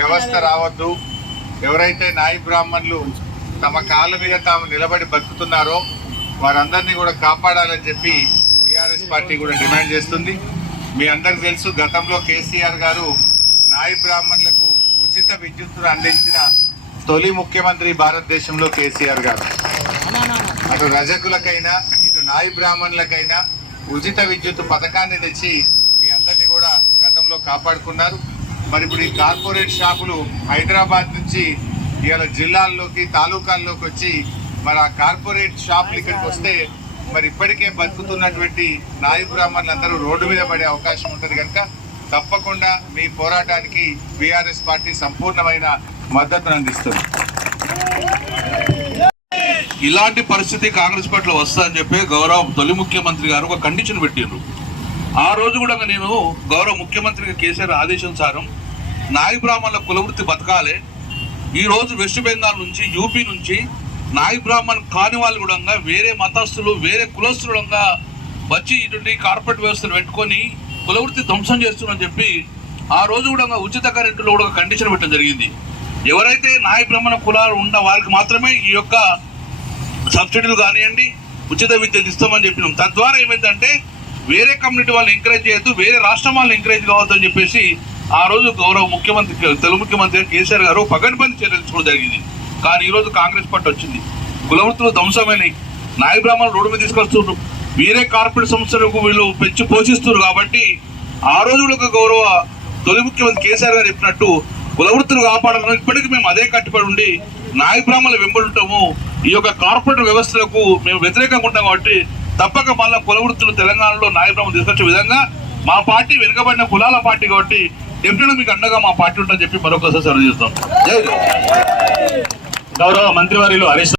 వ్యవస్థ రావద్దు ఎవరైతే నాయి బ్రాహ్మణులు తమ కాళ్ళ మీద తాము నిలబడి బతుకుతున్నారో వారందరినీ కూడా కాపాడాలని చెప్పి బీఆర్ఎస్ పార్టీ కూడా డిమాండ్ చేస్తుంది మీ అందరికి తెలుసు గతంలో కేసీఆర్ గారు నాయి బ్రాహ్మణులకు ఉచిత విద్యుత్తును అందించిన తొలి ముఖ్యమంత్రి భారతదేశంలో కేసీఆర్ గారు అటు రజకులకైనా ఇటు నాయి బ్రాహ్మణులకైనా ఉచిత విద్యుత్ పథకాన్ని తెచ్చి మీ అందరినీ కూడా గతంలో కాపాడుకున్నారు మరి ఇప్పుడు ఈ కార్పొరేట్ షాపులు హైదరాబాద్ నుంచి ఇవాళ జిల్లాల్లోకి తాలూకాల్లోకి వచ్చి మరి ఆ కార్పొరేట్ షాపులు ఇక్కడికి వస్తే మరి ఇప్పటికే బతుకుతున్నటువంటి నాయి బ్రాహ్మణులందరూ రోడ్డు మీద పడే అవకాశం ఉంటుంది కనుక తప్పకుండా మీ పోరాటానికి బీఆర్ఎస్ పార్టీ సంపూర్ణమైన మద్దతును అందిస్తుంది ఇలాంటి పరిస్థితి కాంగ్రెస్ పార్టీలో వస్తుందని చెప్పి గౌరవ తొలి ముఖ్యమంత్రి గారు ఒక కండిషన్ పెట్టిండ్రు ఆ రోజు కూడా నేను గౌరవ ముఖ్యమంత్రి కేసీఆర్ ఆదేశానుసారం నాయి బ్రాహ్మణుల కులవృత్తి బతకాలే ఈరోజు వెస్ట్ బెంగాల్ నుంచి యూపీ నుంచి నాయి బ్రాహ్మణ్ కాని వాళ్ళు కూడా వేరే మతస్థులు వేరే కులస్థులు వచ్చి ఇటువంటి కార్పొరేట్ వ్యవస్థను పెట్టుకొని కులవృత్తి ధ్వంసం చేస్తున్నారని చెప్పి ఆ రోజు కూడా ఉచిత కరెంటులో కూడా కండిషన్ పెట్టడం జరిగింది ఎవరైతే నాయ బ్రహ్మణ కులాలు ఉన్న వారికి మాత్రమే ఈ యొక్క సబ్సిడీలు కానివ్వండి ఉచిత విద్యలు ఇస్తామని చెప్పినాం తద్వారా ఏమైందంటే వేరే కమ్యూనిటీ వాళ్ళని ఎంకరేజ్ చేయొద్దు వేరే రాష్ట్రం వాళ్ళని ఎంకరేజ్ కావద్దని చెప్పేసి ఆ రోజు గౌరవ ముఖ్యమంత్రి తెలుగు ముఖ్యమంత్రి కేసీఆర్ గారు పగడ్బందీ చర్యలు తీసుకోవడం జరిగింది కానీ ఈరోజు కాంగ్రెస్ పార్టీ వచ్చింది కులవృత్తులు ధ్వంసమైనవి నాయ బ్రాహ్మణులు రోడ్డు మీద తీసుకొస్తున్నారు వేరే కార్పొరేట్ సంస్థలకు వీళ్ళు పెంచి పోషిస్తున్నారు కాబట్టి ఆ రోజు గౌరవ తొలి ముఖ్యమంత్రి కేసీఆర్ గారు చెప్పినట్టు కులవృత్తులు కాపాడాలని ఇప్పటికీ మేము అదే కట్టుబడి ఉండి నాయబ్రాహ్మణుల వెంబడుంటాము ఈ యొక్క కార్పొరేట్ వ్యవస్థలకు మేము వ్యతిరేకంగా ఉంటాం కాబట్టి తప్పక మళ్ళీ కులవృత్తులు తెలంగాణలో నాయబ్రాహ్మణ తీసుకొచ్చే విధంగా మా పార్టీ వెనుకబడిన కులాల పార్టీ కాబట్టి డెఫినెట్గా మీకు అండగా మా పార్టీ ఉంటుందని చెప్పి మరొకసారి సెలవు చేస్తాం గౌరవ మంత్రివారిలో హరీష్